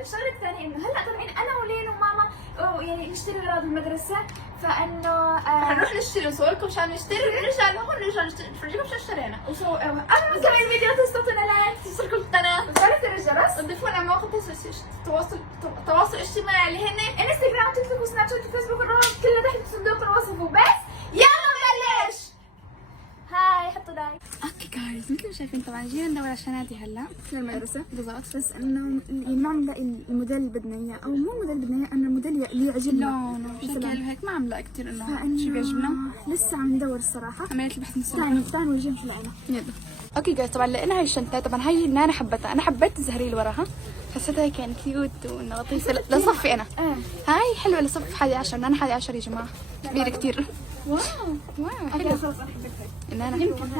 الشغله الثانيه انه هلا طالعين انا ولين وماما يعني نشتري اغراض المدرسه، فانه حنروح نشتري ونصور لكم عشان نشتري ونرجع لهون نرجع نفرجيكم شو اشترينا. انا كمان فيديو تستطيعون لايك، تشتركوا القناه وتفعلوا زر الجرس وتضيفونا على مواقع التواصل الاجتماعي اللي هن انستغرام وتيك وسناب شات وفيسبوك، الرابط كله تحت بصندوق الوصف. وبس يلا نبلش. هاي حطوا لايك. اوكي جايز، مثل ما شايفين طبعا جينا ندور على شنطتي هلا للمدرسه بالضبط، بس انه يعني ما عم نلاقي الموديل اللي بدنا اياه، او مو الموديل اللي بدنا اياه، انه الموديل اللي يعجبنا لونه شكل هيك ما عم نلاقي كثير انه فإنه شو بيعجبنا. لسه عم ندور الصراحه. عملت البحث من تعالوا نجيب طلعنا. يلا اوكي جايز، طبعا لقينا هاي الشنطه. طبعا هاي اللي انا حبيتها، انا حبيت الزهريه اللي وراها، حسيتها كان كيوت وانه لطيفه لصفي انا. هاي حلوه لصف 11، انا 11 يا جماعه، كبيره كثير. واو حلوه. خلص انا حبيتها.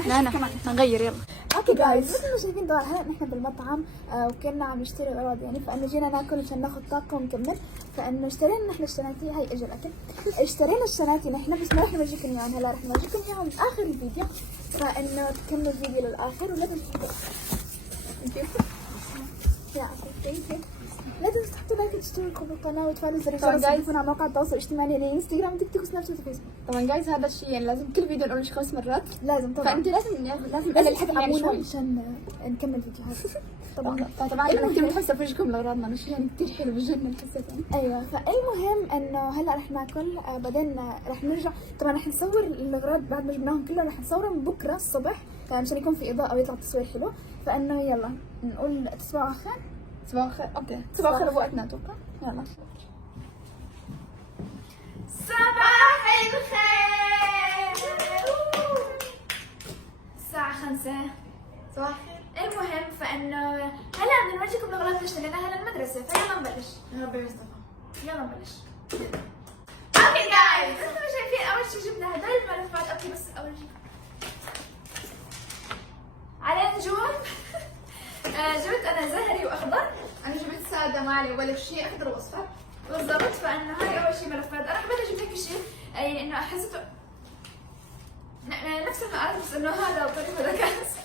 لا نغير يلا. اوكي جايز، مثل ما شايفين طبعا هلا نحن بالمطعم وكنا عم نشتري اغراض يعني، فانه جينا ناكل عشان ناخذ طاقه ونكمل. فانه اشترينا نحن الشناتي، هاي اجى الاكل. اشترينا الشناتي نحن، بس ما رح نورجيكم اياهم هلا، رح نورجيكم اياهم باخر الفيديو، فانه تكملوا الفيديو للاخر. ولا تنسوا لا تنسوا تحطوا لايك وتشتركوا بالقناه وتفعلوا زر الجرس وتضيفونا على مواقع التواصل الاجتماعي يعني انستغرام وتيك توك وسناب شات وفيسبوك. طبعا جايز هذا الشيء يعني لازم كل فيديو نقول 5 مرات، لازم طبعا. فانت لازم تدعمونا شوي. عشان نكمل فيديوهات. طبعا طبعا انا كثير متحمسه افرجيكم الاغراض معنا، شيء يعني كثير حلو بجنن حسيت يعني. ايوه، فالمهم انه هلا رح ناكل بعدين رح نرجع. طبعا رح نصور الاغراض بعد ما جبناهم كلهم، رح نصورهم بكره الصبح عشان يكون في اضاءه ويطلع تصوير حلو. فانه يلا نقول تصبحوا على خير. صباح الخير. اوكي صباح الخير بوقتنا اتوقع. يلا صباح الخير. الساعة 5. صباح الخير. المهم فانه هلا بدنا نورجيكم الاغراض اللي اشتريناها هلا المدرسة، فيلا نبلش. ربي يستر. يلا نبلش. اوكي جايز، مثل ما شايفين اول شيء جبنا هدول الملفات. اوكي بس اول شيء على نجوم. جبت انا زهري واخضر. انا جبت ساده ما عليه ولا شيء، اخضر واصفر بالضبط. فانه هاي اول شيء ملفات. انا حبيت اجيب هيك شيء يعني انه حسيته نفس المقاس، بس انه هذا الطريق هذا كاس.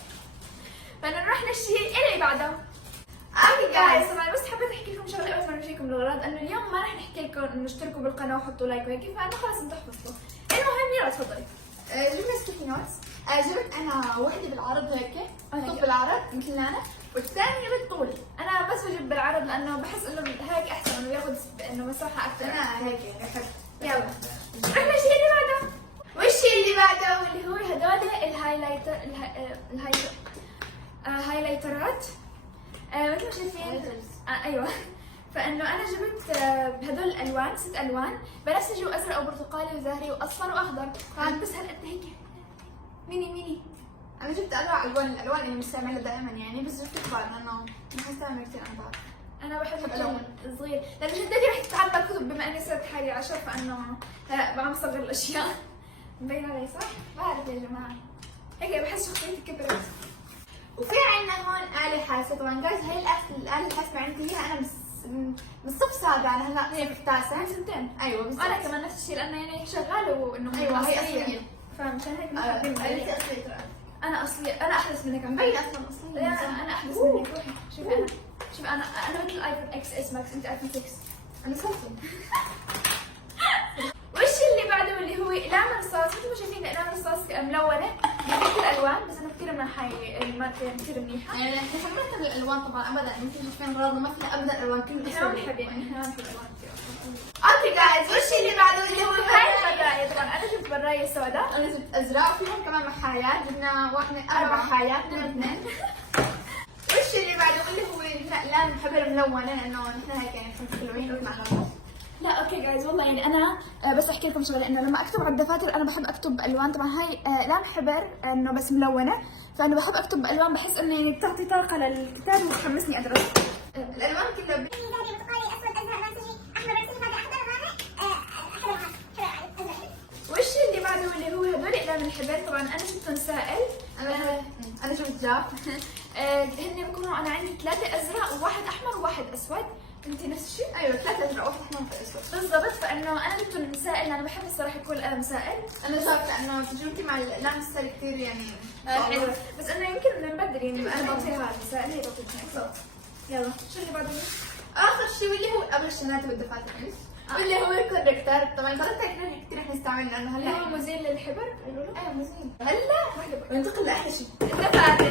فانه نروح للشيء اللي بعده. اوكي جايز، طبعا بس حبيت احكي لكم شغله قبل ما نورجيكم الاغراض، انه اليوم ما رح نحكي لكم انه اشتركوا بالقناه وحطوا لايك وهيك، فانه خلص انتم حفظتوا. المهم يلا تفضلي. جبنا ستيكي نوتس. جبت انا وحده بالعرض هيك طب بالعرض مثل انا، والثانيه بالطول. انا بس بجيب بالعرض لانه بحس انه هيك احسن، انه بياخذ انه مساحه اكثر. انا هيك احب. يلا رحنا الشيء اللي بعده. والشيء اللي بعده واللي هو هدول الهايلايتر هايلايترات. مثل ما شايفين. ايوه. فانه انا جبت بهدول الالوان 6 الوان، بنفسجي وازرق وبرتقالي وزهري واصفر واخضر. بس هالقد هيك ميني. انا جبت انواع الالوان اللي بستعملها دائما يعني، بس جبت كبار لانه بستعمل كثير انواع. انا بحب اللون الصغير لانه جدتي رح تتعبى كتب، بما اني صرت حالي 10 فانه هلا عم صغر الاشياء. مبين علي صح؟ بعرف يا جماعه هيك بحس شخصيتي كبرت. وفي عندنا هون آلة حاسة. طبعا جايز هي الآلة الحاسة عندي اياها انا من الصف سابع، انا هلا هي بالتاسع. من 2 ايوه بالضبط. وانا كمان نفس الشيء لانه يعني شغاله وانه ايوه هي اصليه، فمشان هيك ما حابين آلتي اصليه ترى. انا اصليه، انا احدث منك. عم هي اصلا اصليه. انا احدث منك. روحي شوفي انا مثل الايفون اكس اس ماكس، انت ايفون 6. انا سامسونج. وش اللي بعده اللي هو اقلام الرصاص. مثل ما شايفين اقلام الرصاص ملونه بكل الالوان، بس انا كثير منيحه الماركه كثير منيحه. يعني نحن ما نحب الالوان طبعا ابدا، مثل ما شايفين غراضنا ما فيها ابدا الوان، كلها احنا ما بنحب يعني، احنا ما بنحب الالوان كثير. اوكي جايز، وش اللي بعده اللي هو هاي البرايه. طبعا انا جبت برايه سوداء. انا جبت ازرق وفيهم كمان محايات، جبنا واحد 4 حايات، جبنا 2. وش اللي بعده اللي هو لا بنحب الملونه لانه نحن هيك يعني بنحب حلوين مثل ما احنا. لا اوكي جايز، والله يعني انا بس احكي لكم شغله، انه لما اكتب على الدفاتر انا بحب اكتب بالوان. طبعا هاي اقلام حبر انه بس ملونه، فانا بحب اكتب بالوان، بحس انه يعني بتعطي طاقه للكتاب وتحمسني ادرس. الالوان كلها برتقالي اسود ازرق بنفسجي احمر بنفسجي فاتح اخضر غامق ازرق. وش اللي بعده اللي هو هدول اقلام الحبر. طبعا انا جبتهم سائل. انا جبت جاف. هن بيكونوا انا عندي 3 ازرق وواحد احمر وواحد اسود. انت نفس الشيء؟ ايوه 3 ازرق وواحد احمر وواحد اسود. بالضبط. فانه انا جبتهم سائل، انا بحب الصراحه يكون القلم سائل. انا جاف لانه تجربتي مع الاقلام السائل كثير يعني حلوه، بس انه يمكن من بدري يعني انا بعطيها هذا السائل، هي بعطيها بالضبط. يلا شو اللي بعده؟ اخر اخر شيء واللي هو قبل الشنات والدفاتر واللي هو الكونكتر. طبعا الكونكتر كثير رح نستعمل لانه اللي هلا هو مزيل للحبر. ايه مزين. هلا ننتقل لاحلى شيء الدفاتر.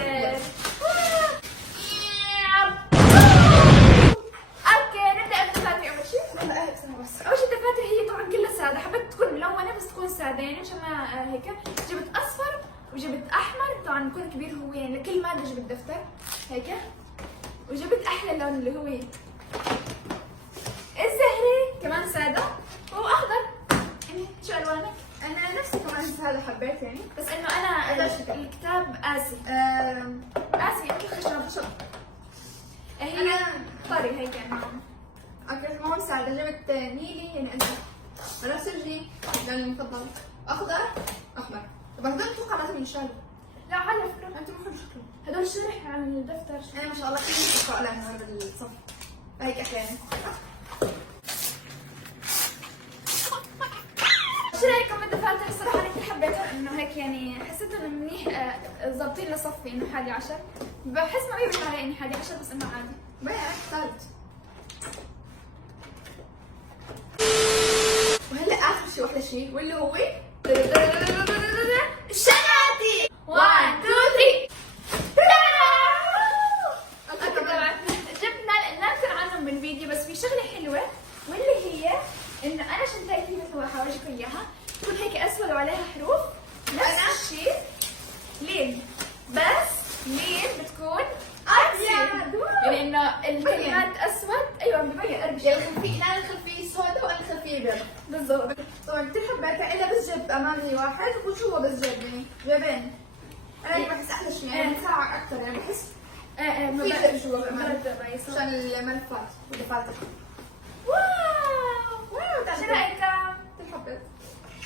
اوكي نبدا بالدفاتر اول شيء. والله ايه بسنة بس. اول شيء الدفاتر هي طبعا كلها ساده، حبيت تكون ملونه بس تكون ساده يعني عشان ما هيك. جبت اصفر وجبت احمر، طبعا بكون كبير هو يعني لكل ماده جبت دفتر هيك. وجبت احلى لون اللي هو الزهري كمان ساده واخضر. يعني شو الوانك؟ انا نفسي كمان هذا حبيت يعني. بس انه انا هذا الشكل. الكتاب قاسي قاسي مثل خشب. هي أنا طري هيك يعني. اوكي ما هو سعادة جبت نيلي يعني ازرق، بنفسجي لوني المفضل، اخضر احمر. طب هذول اتوقع لازم ينشالوا. لا على فكره انتم محلو شكلهم. هدول شرح عن الدفتر شو. ايه ما شاء الله كلهم يقرأوا لنا بالصف. هيك احيانا. شو رايكم بالدفاتر؟ الصراحه انا كثير حبيتها انه هيك يعني حسيتهم منيح ظابطين لصفي انه 11. بحس ما بيبقى علي اني 11 بس انه عادي. بقى ثالث. وهلا اخر شيء واحلى شيء واللي هو الشناتي 1 2 3. طبعا جبنا نذكر عنهم بالفيديو بس في شغله حلوه واللي هي انه انا شنطتي مثل ما حورجيكم اياها تكون هيك اسود وعليها حروف نفس الشيء لين، بس لين بتكون ابيض يعني انه الكلمات اسود. ايوه ببين اربش يعني لا الخلفيه سوداء ولا الخلفيه بيضاء. بالضبط. طبعا كثير حبيتها الا بس جاب امامي واحد وجوا بس جاب يعني جابين. انا بحس احلى شيء يعني بسرعه اكثر يعني بحس في جاب جوا بأمانة. عشان الملفات والدفاتر. واو شو رايك؟ كثير حبيت.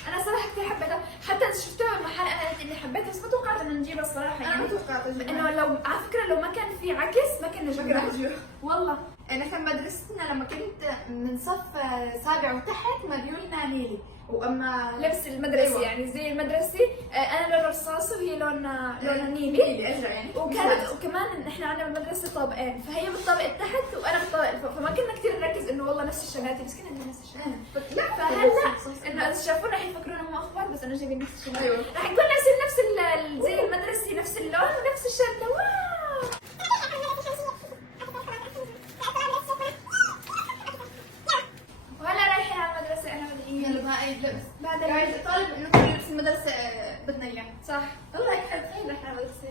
انا صراحه كثير حبيتها، حتى شفتها بمحل انا قلت اني حبيتها بس ما توقعت انه نجيبها الصراحه انا يعني. ما توقعت اجيبها. انه لو على فكره لو ما كان في عكس ما كنا جبناها والله. انا كان مدرستنا لما كنت من صف سابع وتحت مديون لنا نيلي، واما لبس المدرسي أيوة. يعني زي المدرسي انا لون رصاصي وهي لونها نيلي. ازرق يعني. وكمان احنا عندنا بالمدرسه طابقين، فهي بالطابق التحت وانا بالطابق الفوق، فما كنا كثير نركز انه والله نفس الشغلات بس كنا نفس الشغلات. لا فهلا انه اذا شافونا رح يفكرونا هم اخوات بس انا جايبين نفس الشغلات. أيوة. رح نكون نفس زي المدرسي نفس اللون ونفس الشغله. واو وهلا رايحين على المدرسه انا والإيمان. يلا بقى اي لبس. بعد قاعد طالب انه كل لبس المدرسه بدنا اياه. صح والله هيك حلو. رايحين على المدرسه.